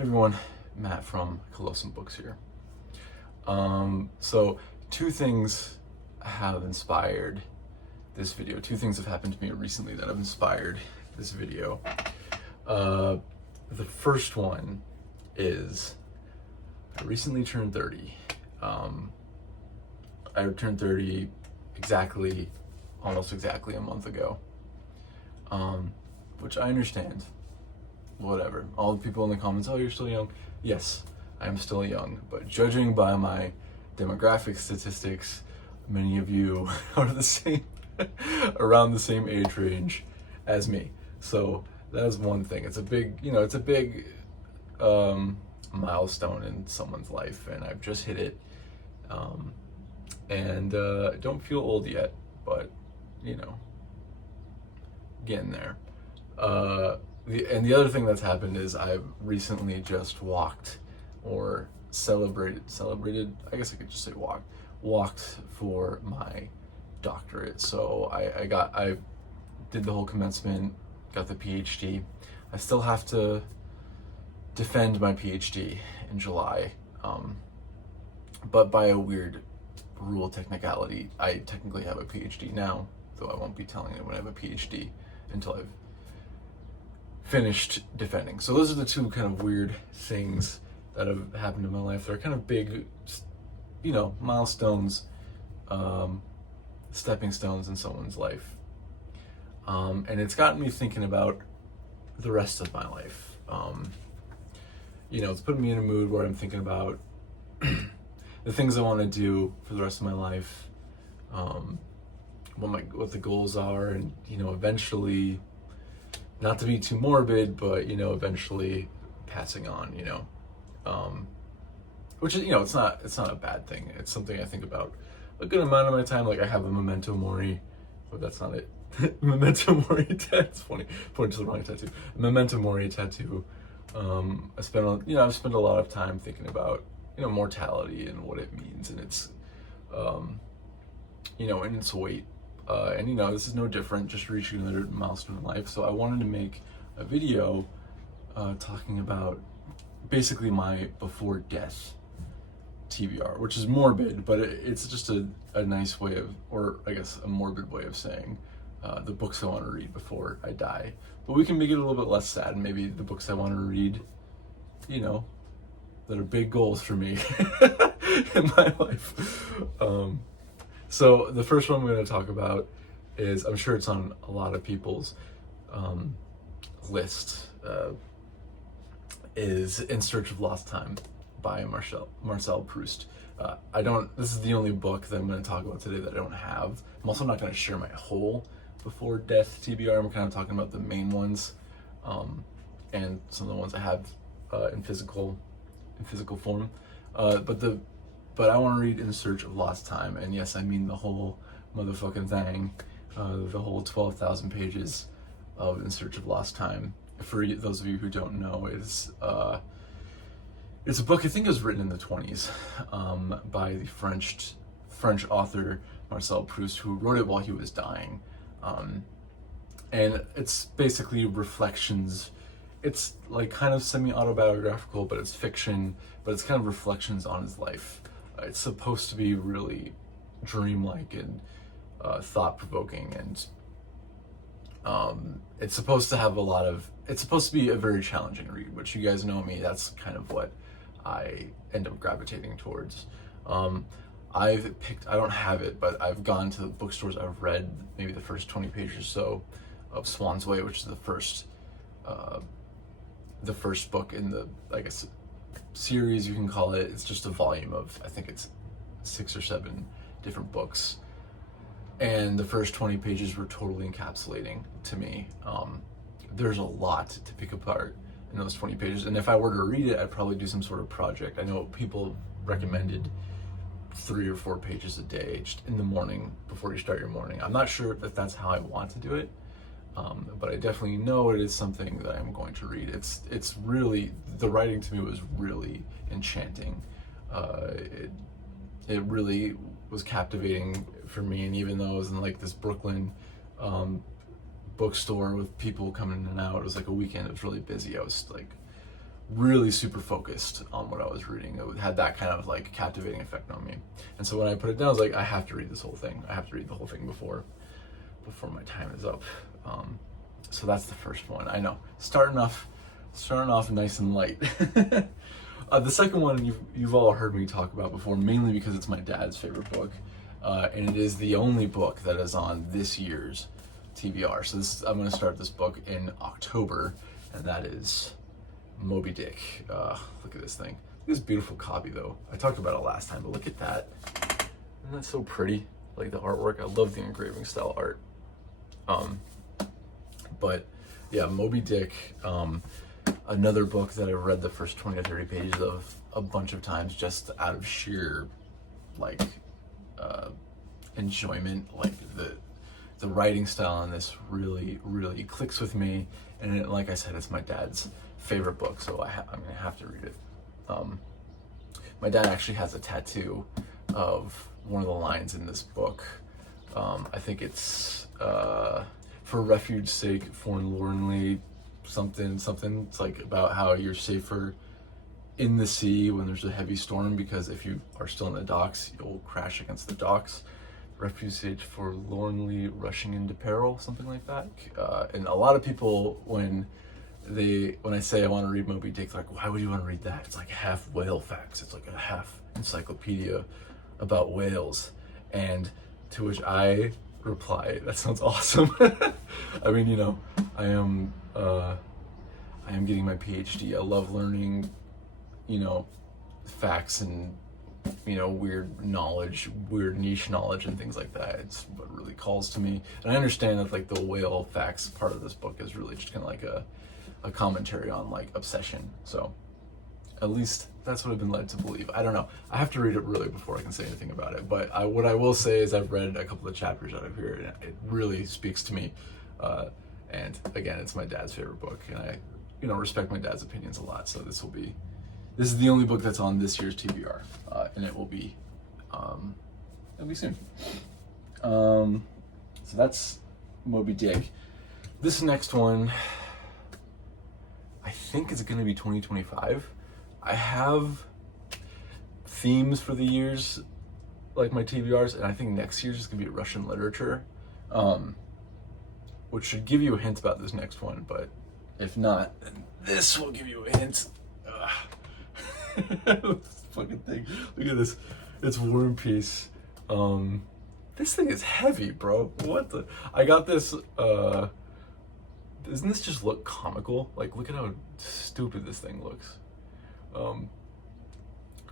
Everyone, Matt from Colossum Books here. So two things have inspired this video. Two things have happened to me recently that have inspired this video. The first one is I recently turned 30. I turned 30 almost exactly a month ago, which I understand. Whatever. All the people in the comments, oh, you're still young. Yes, I am still young, but judging by my demographic statistics, many of you are the same, around the same age range as me. So that is one thing. It's a big, it's a big milestone in someone's life, and I've just hit it. And I don't feel old yet, but getting there. The other thing that's happened is I've recently just walked or celebrated, I guess I could just say walked for my doctorate. So I did the whole commencement, got the PhD. I still have to defend my PhD in July. But by a weird rule technicality, I technically have a PhD now, though I won't be telling anyone I have a PhD until I've finished defending. So those are the two kind of weird things that have happened in my life. They're kind of big, milestones, stepping stones in someone's life. And it's gotten me thinking about the rest of my life. It's putting me in a mood where I'm thinking about the things I want to do for the rest of my life, what the goals are, and eventually, not to be too morbid, but eventually passing on. Which is it's not a bad thing. It's something I think about a good amount of my time. Like I have a memento mori, but that's not it. Memento mori tattoo. It's funny, pointing to the wrong tattoo. Memento mori tattoo. I've spent a lot of time thinking about mortality and what it means, and its and its weight. And this is no different, just reaching another milestone in life. So I wanted to make a video talking about basically my before death TBR, which is morbid, but it's just a nice way of, or I guess a morbid way of saying the books I want to read before I die. But we can make it a little bit less sad, and maybe the books I want to read, that are big goals for me in my life. So the first one we're going to talk about is, I'm sure it's on a lot of people's list, is In Search of Lost Time by Marcel Proust. This is the only book that I'm going to talk about today that I don't have. I'm also not going to share my whole before death TBR. I'm kind of talking about the main ones, and some of the ones I have in physical form. But I want to read In Search of Lost Time, and yes, I mean the whole motherfucking thing, the whole 12,000 pages of In Search of Lost Time. For those of you who don't know, it's a book I think it was written in the 1920s by the French author Marcel Proust, who wrote it while he was dying, and it's basically reflections. It's like kind of semi-autobiographical, but it's fiction, but it's kind of reflections on his life. It's supposed to be really dreamlike and thought-provoking, and it's supposed to be a very challenging read, which you guys know me, that's kind of what I end up gravitating towards. I don't have it, but I've gone to the bookstores, I've read maybe the first 20 pages or so of Swan's Way, which is the first book in the, I guess, series you can call it. It's just a volume of, I think it's 6 or 7 different books, and the first 20 pages were totally encapsulating to me. There's a lot to pick apart in those 20 pages, and if I were to read it, I'd probably do some sort of project. I know people recommended 3 or 4 pages a day, just in the morning before you start your morning. I'm not sure if that's how I want to do it, but I definitely know it is something that I'm going to read. It's really, the writing to me was really enchanting. It really was captivating for me, and even though I was in like this Brooklyn bookstore with people coming in and out, it was like a weekend, it was really busy. I was like really super focused on what I was reading. It had that kind of like captivating effect on me. And so when I put it down, I was like, I have to read this whole thing. I have to read the whole thing before my time is up. So that's the first one. I know, starting off nice and light. The second one you've all heard me talk about before, mainly because it's my dad's favorite book, and it is the only book that is on this year's TBR. So I'm going to start this book in October, and that is Moby Dick. Look at this thing. Look at this beautiful copy, though. I talked about it last time, but look at that. Isn't that so pretty? Like the artwork. I love the engraving style art. But yeah, Moby Dick. Another book that I've read the first 20 or 30 pages of a bunch of times, just out of sheer like enjoyment. Like the writing style in this really clicks with me, and like I said, it's my dad's favorite book, so I'm gonna have to read it. My dad actually has a tattoo of one of the lines in this book. I think it's for refuge's sake, forlornly something. It's like about how you're safer in the sea when there's a heavy storm, because if you are still in the docks, you'll crash against the docks. Refuge's sake, forlornly rushing into peril, something like that. And a lot of people, when I say I want to read Moby Dick, they're like, why would you want to read that? It's like half whale facts. It's like a half encyclopedia about whales. And to which I reply, that sounds awesome. I mean, you know, I am getting my PhD. I love learning, you know, facts and, you know, weird niche knowledge and things like that. It's what really calls to me. And I understand that like the whale facts part of this book is really just kind of like a commentary on like obsession. So at least that's what I've been led to believe. I don't know. I have to read it really before I can say anything about it. But what I will say is I've read a couple of chapters out of here, and it really speaks to me. And again, it's my dad's favorite book, and I, you know, respect my dad's opinions a lot. So this is the only book that's on this year's TBR, and it'll be soon. So that's Moby Dick. This next one, I think it's going to be 2025. I have themes for the years, like my TBRs, and I think next year's is going to be Russian literature, which should give you a hint about this next one, but if not, then this will give you a hint. This fucking thing. Look at this. It's War and Peace. This thing is heavy, bro. What the? I got this, doesn't this just look comical? Like, look at how stupid this thing looks.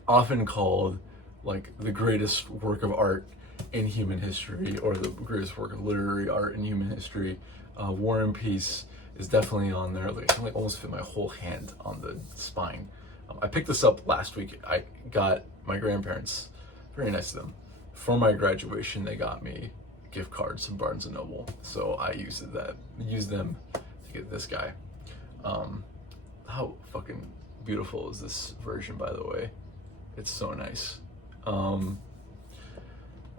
Often called like the greatest work of art in human history, or the greatest work of literary art in human history. War and Peace is definitely on there. Like, I can like almost fit my whole hand on the spine. I picked this up last week. I got my grandparents, very nice of them, for my graduation. They got me gift cards from Barnes and Noble, so I used them to get this guy. How fucking beautiful is this version, by the way? It's so nice. I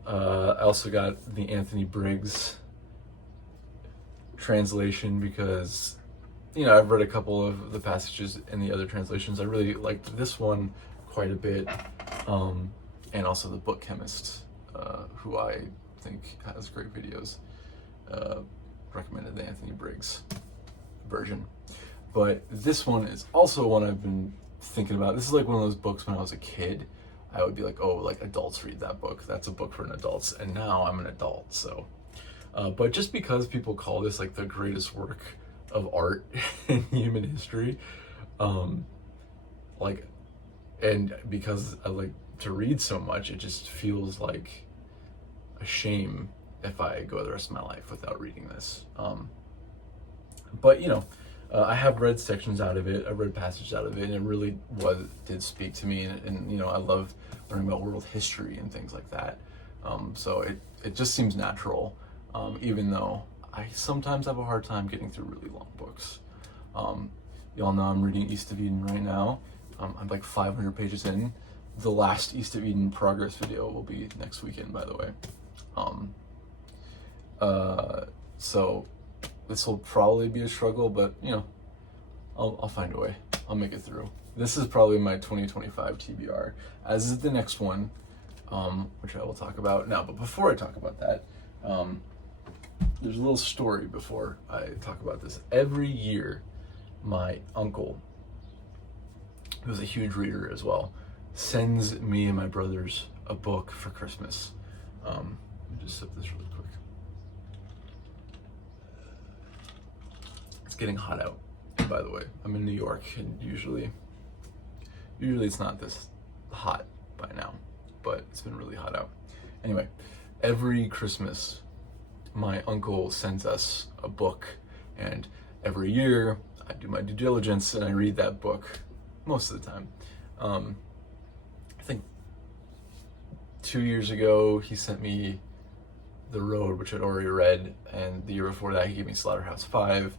also got the Anthony Briggs translation because, you know, I've read a couple of the passages in the other translations. I really liked this one quite a bit, and also the Book Chemist, who I think has great videos. Recommended the Anthony Briggs version. But this one is also one I've been thinking about. This is like one of those books when I was a kid, I would be like, oh, like adults read that book. That's a book for an adults. And now I'm an adult, so. But just because people call this like the greatest work of art in human history, like, and because I like to read so much, it just feels like a shame if I go the rest of my life without reading this. But, you know, I have read sections out of it, I've read passages out of it, and it really did speak to me, and you know, I love learning about world history and things like that. So it just seems natural, even though I sometimes have a hard time getting through really long books. Y'all know I'm reading East of Eden right now. I'm like 500 pages in. The last East of Eden progress video will be next weekend, by the way. So this will probably be a struggle, but you know, I'll find a way. I'll make it through. This is probably my 2025 TBR, as is the next one, which I will talk about now. But before I talk about that, there's a little story before I talk about this. Every year, my uncle, who's a huge reader as well, sends me and my brothers a book for Christmas. Let me just sip this really quick. It's getting hot out, by the way. I'm in New York, and usually it's not this hot by now, but it's been really hot out. Anyway, every Christmas, my uncle sends us a book, and every year I do my due diligence and I read that book most of the time. I think 2 years ago he sent me The Road, which I'd already read, and the year before that he gave me Slaughterhouse-Five.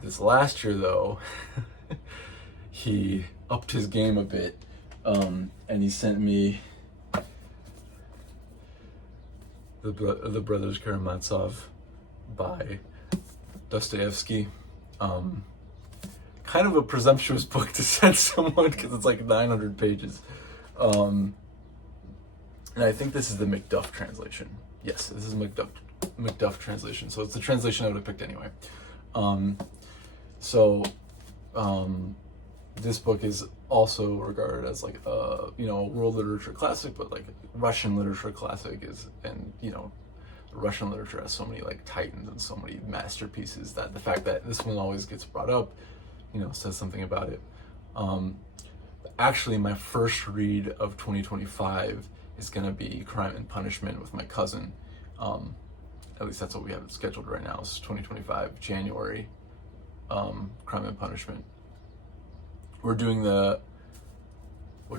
This last year, though, he upped his game a bit, and he sent me the Brothers Karamazov by Dostoevsky. Kind of a presumptuous book to send someone because it's like 900 pages. And I think this is the Macduff translation. Yes, this is Macduff translation. So it's the translation I would have picked anyway. This book is also regarded as like a world literature classic, but like Russian literature classic is, and Russian literature has so many like titans and so many masterpieces that the fact that this one always gets brought up, says something about it. Actually, my first read of 2025 is gonna be Crime and Punishment with my cousin. At least that's what we have scheduled right now. It's 2025 January. Crime and Punishment. We're doing what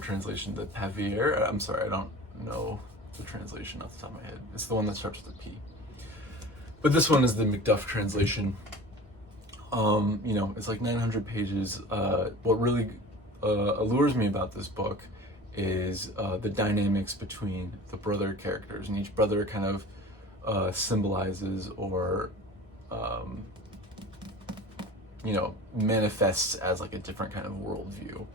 translation? The Pavier? I'm sorry, I don't know the translation off the top of my head. It's the one that starts with a P. But this one is the Macduff translation. It's like 900 pages. What really allures me about this book is the dynamics between the brother characters, and each brother kind of symbolizes or manifests as like a different kind of worldview.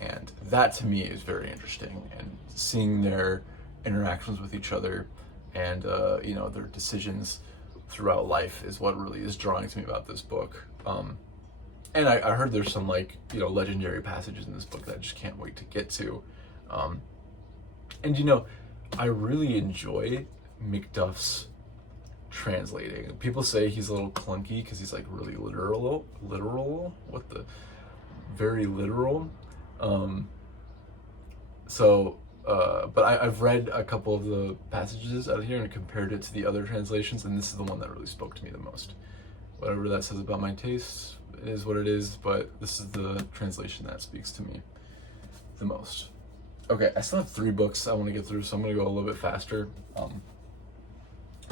And that to me is very interesting, and seeing their interactions with each other and their decisions throughout life is what really is drawing to me about this book. And I heard there's some legendary passages in this book that I just can't wait to get to. And I really enjoy Macduff's translating. People say he's a little clunky because he's like really literal, very literal. But I've read a couple of the passages out of here and compared it to the other translations, and this is the one that really spoke to me the most. Whatever that says about my tastes, it is what it is, but this is the translation that speaks to me the most. Okay, I still have 3 books I want to get through, so I'm going to go a little bit faster.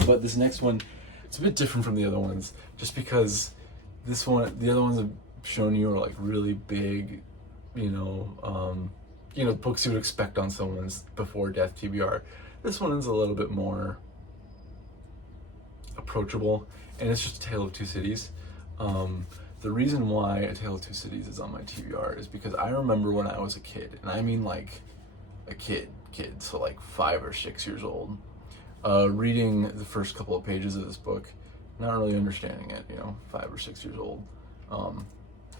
But this next one, it's a bit different from the other ones, just because the other ones I've shown you are like really big, books you would expect on someone's before death TBR. This one is a little bit more approachable, and it's just A Tale of Two Cities. The reason why A Tale of Two Cities is on my TBR is because I remember when I was a kid, and I mean like a kid, so like 5 or 6 years old, reading the first couple of pages of this book, not really understanding it, 5 or 6 years old.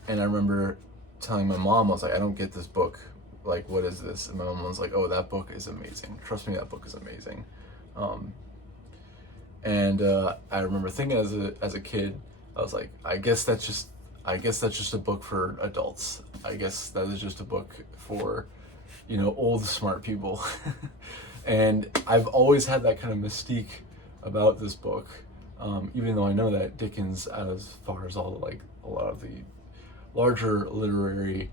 And I remember telling my mom, I was like, I don't get this book. Like, what is this? And my mom was like, oh, that book is amazing. Trust me, that book is amazing. I remember thinking as a kid, I was like, I guess that's just a book for adults. I guess that is just a book for, old smart people. And I've always had that kind of mystique about this book, even though I know that Dickens, as far as a lot of the larger literary,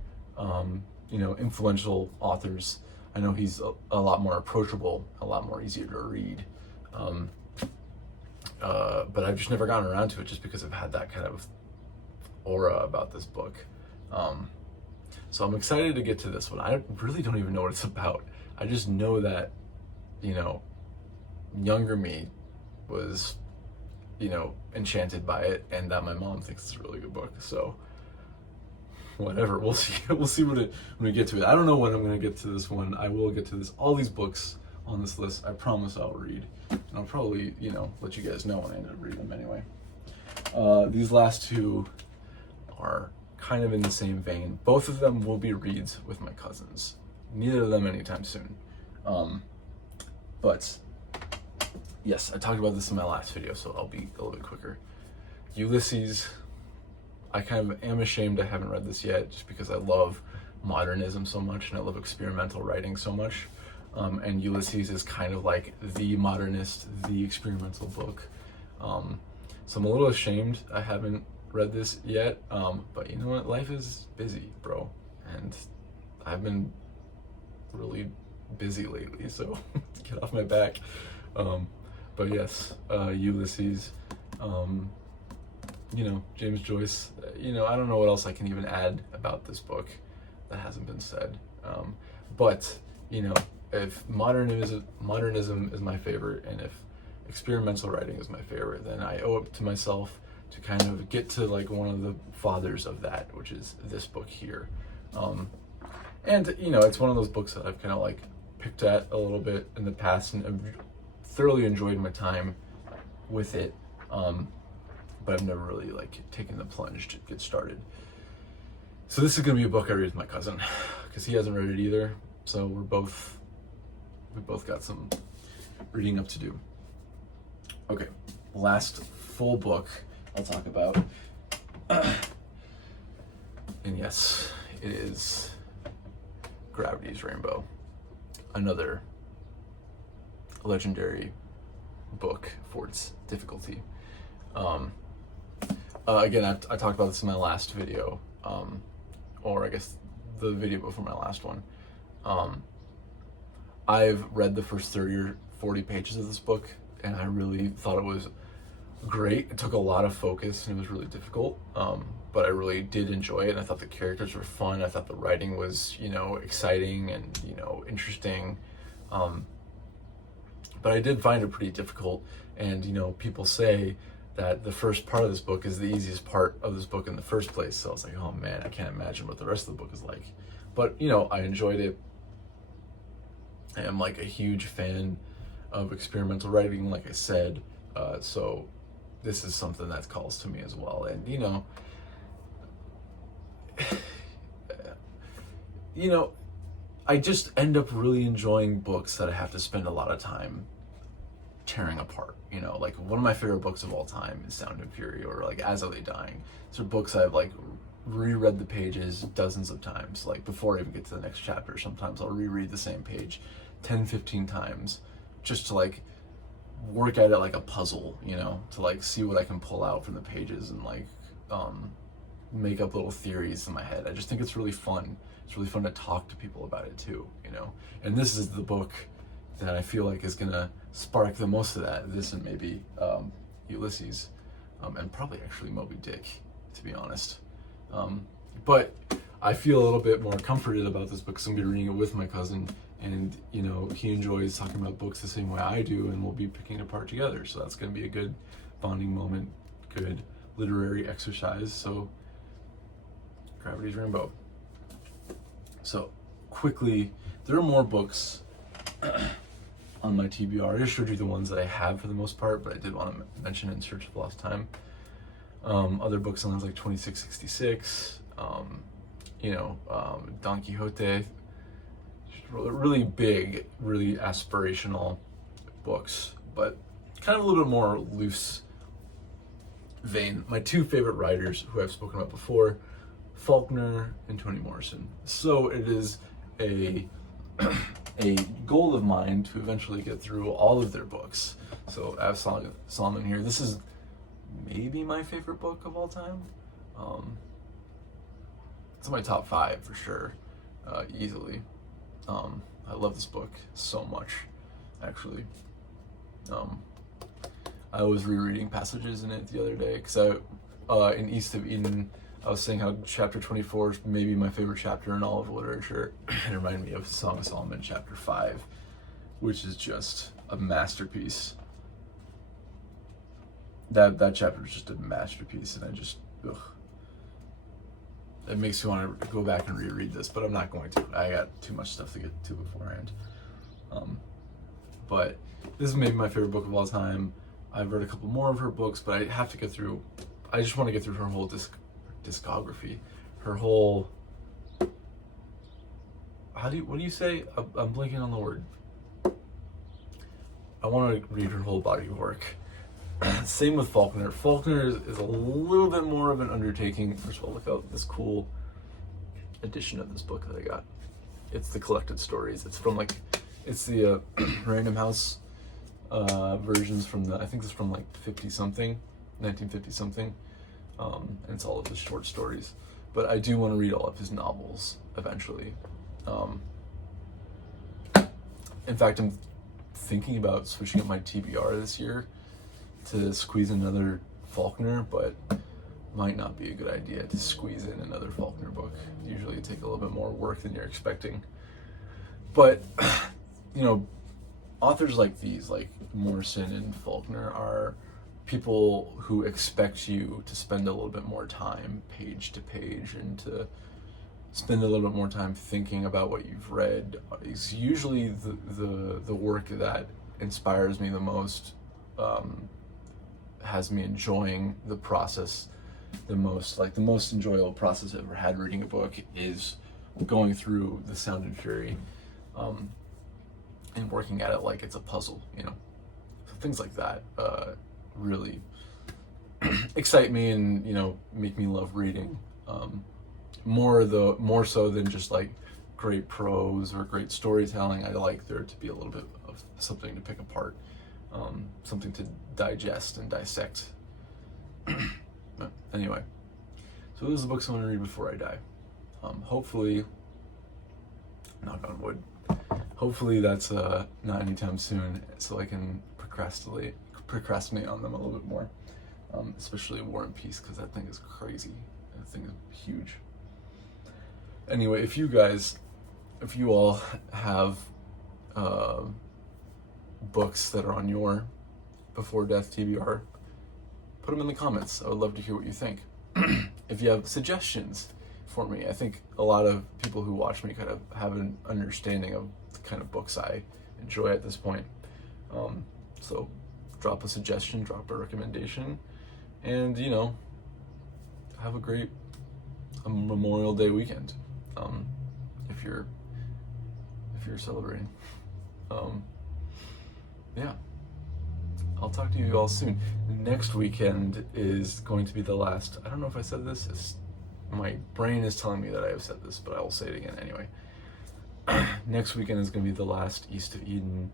influential authors, I know he's a lot more approachable, a lot more easier to read. But I've just never gotten around to it just because I've had that kind of aura about this book. So I'm excited to get to this one. I really don't even know what it's about. I just know that, younger me was, enchanted by it, and that my mom thinks it's a really good book. So whatever. We'll see. We'll see when we get to it. I don't know when I'm gonna get to this one. I will get to this. All these books on this list, I promise I'll read, and I'll probably, you know, let you guys know when I end up reading them anyway. These last two are kind of in the same vein. Both of them will be reads with my cousins. Neither of them anytime soon. But yes, I talked about this in my last video, so I'll be a little bit quicker. Ulysses, I kind of am ashamed I haven't read this yet, just because I love modernism so much and I love experimental writing so much. And Ulysses is kind of like the modernist, the experimental book. So I'm a little ashamed I haven't read this yet, but you know what? Life is busy, bro. And I've been really busy lately, so get off my back. But yes, Ulysses, you know, James Joyce, you know, I don't know what else I can even add about this book that hasn't been said. But, you know, if modernism is my favorite, and if experimental writing is my favorite, then I owe it to myself to kind of get to like one of the fathers of that, which is this book here. And, you know, it's one of those books that I've kind of like picked at a little bit in the past, and I've thoroughly enjoyed my time with it. But I've never really like taken the plunge to get started. So this is gonna be a book I read with my cousin, because he hasn't read it either. So we both got some reading up to do. Okay, last full book I'll talk about. And yes, it is Gravity's Rainbow. Another legendary book for its difficulty. Again, I talked about this in my last video, or I guess the video before my last one. I've read the first 30 or 40 pages of this book, and I really thought it was great. It took a lot of focus, and it was really difficult, but I really did enjoy it, and I thought the characters were fun. I thought the writing was, you know, exciting and, you know, interesting. But I did find it pretty difficult, and, you know, people say that the first part of this book is the easiest part of this book in the first place. So I was like, oh man, I can't imagine what the rest of the book is like. But, you know, I enjoyed it. I am like a huge fan of experimental writing, like I said. So this is something that calls to me as well. And, you know, I just end up really enjoying books that I have to spend a lot of time tearing apart. You know, like one of my favorite books of all time is Sound and Fury, or like As I Lay Dying. These are books I've like reread the pages dozens of times. Like before I even get to the next chapter, sometimes I'll reread the same page 10, 15 times just to like work at it like a puzzle, you know, to like see what I can pull out from the pages and like make up little theories in my head. I just think it's really fun. It's really fun to talk to people about it too, you know. And this is the book that I feel like is gonna spark the most of that. This and maybe Ulysses, and probably actually Moby Dick, to be honest. But I feel a little bit more comforted about this book because I'm gonna be reading it with my cousin, and you know, he enjoys talking about books the same way I do, and we'll be picking it apart together. So that's gonna be a good bonding moment, good literary exercise. So Gravity's Rainbow. So quickly, there are more books on my TBR. I just showed you the ones that I have for the most part, but I did want to mention In Search of Lost Time. Other books on like 2666, you know, Don Quixote. Really big, really aspirational books, but kind of a little bit more loose vein. My two favorite writers who I've spoken about before, Faulkner and Toni Morrison. So it is a goal of mine to eventually get through all of their books. So I have Solomon here. This is maybe my favorite book of all time. It's in my top 5 for sure, easily. I love this book so much, actually. I was rereading passages in it the other day because in East of Eden, I was saying how chapter 24 is maybe my favorite chapter in all of literature. It reminded me of Song of Solomon chapter 5, which is just a masterpiece. That chapter is just a masterpiece, and it makes me want to go back and reread this, but I'm not going to. I got too much stuff to get to beforehand. But this is maybe my favorite book of all time. I've read a couple more of her books, but I have to get through. I just want to get through her whole discography, her whole. What do you say? I'm blanking on the word. I want to read her whole body of work. Same with Faulkner. Faulkner is a little bit more of an undertaking. First of all, look out this cool edition of this book that I got. It's the collected stories. It's from it's the Random House versions from I think it's from 1950 something, and it's all of his short stories. But I do want to read all of his novels eventually. In fact, I'm thinking about switching up my TBR this year to squeeze in another Faulkner, but might not be a good idea to squeeze in another Faulkner book. Usually it takes a little bit more work than you're expecting. But, authors like these, like Morrison and Faulkner, are people who expect you to spend a little bit more time page to page and to spend a little bit more time thinking about what you've read. Is usually the work that inspires me the most, has me enjoying the process the most. The most enjoyable process I've ever had reading a book is going through The Sound and Fury, and working at it like it's a puzzle, So things like that really excite me and make me love reading. More so than just great prose or great storytelling. I like there to be a little bit of something to pick apart, something to digest and dissect. But anyway, so those are the books I want to read before I die. Hopefully, knock on wood, hopefully that's not anytime soon, so I can procrastinate on them a little bit more, especially War and Peace, because that thing is crazy. That thing is huge. Anyway, if you all have books that are on your before death TBR, put them in the comments. I would love to hear what you think. If you have suggestions for me, I think a lot of people who watch me kind of have an understanding of the kind of books I enjoy at this point. So drop a suggestion, drop a recommendation, and have a great Memorial Day weekend. If you're celebrating. Yeah. I'll talk to you all soon. Next weekend is going to be the last. I don't know if I said this. My brain is telling me that I have said this, but I will say it again anyway. Next weekend is going to be the last East of Eden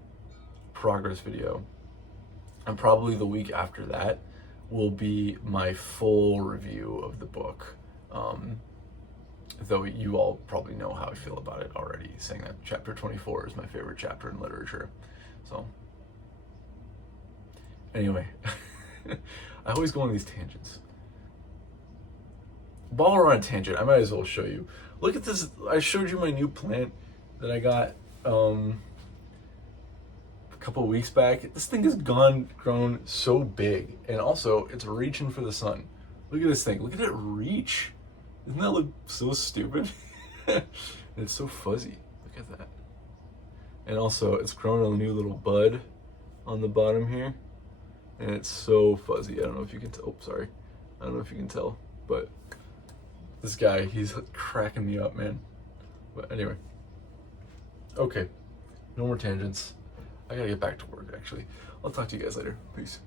progress video. And probably the week after that will be my full review of the book. Though you all probably know how I feel about it already, saying that chapter 24 is my favorite chapter in literature. So, anyway, I always go on these tangents. While we're on a tangent, I might as well show you. Look at this. I showed you my new plant that I got a couple weeks back. This thing has grown so big, and also it's reaching for the sun. Look at this thing. Look at it reach. Doesn't that look so stupid? And it's so fuzzy. Look at that. And also, it's grown a new little bud on the bottom here. And it's so fuzzy. I don't know if you can tell. Oh, sorry. I don't know if you can tell. But this guy, he's cracking me up, man. But anyway. Okay. No more tangents. I gotta get back to work, actually. I'll talk to you guys later. Peace.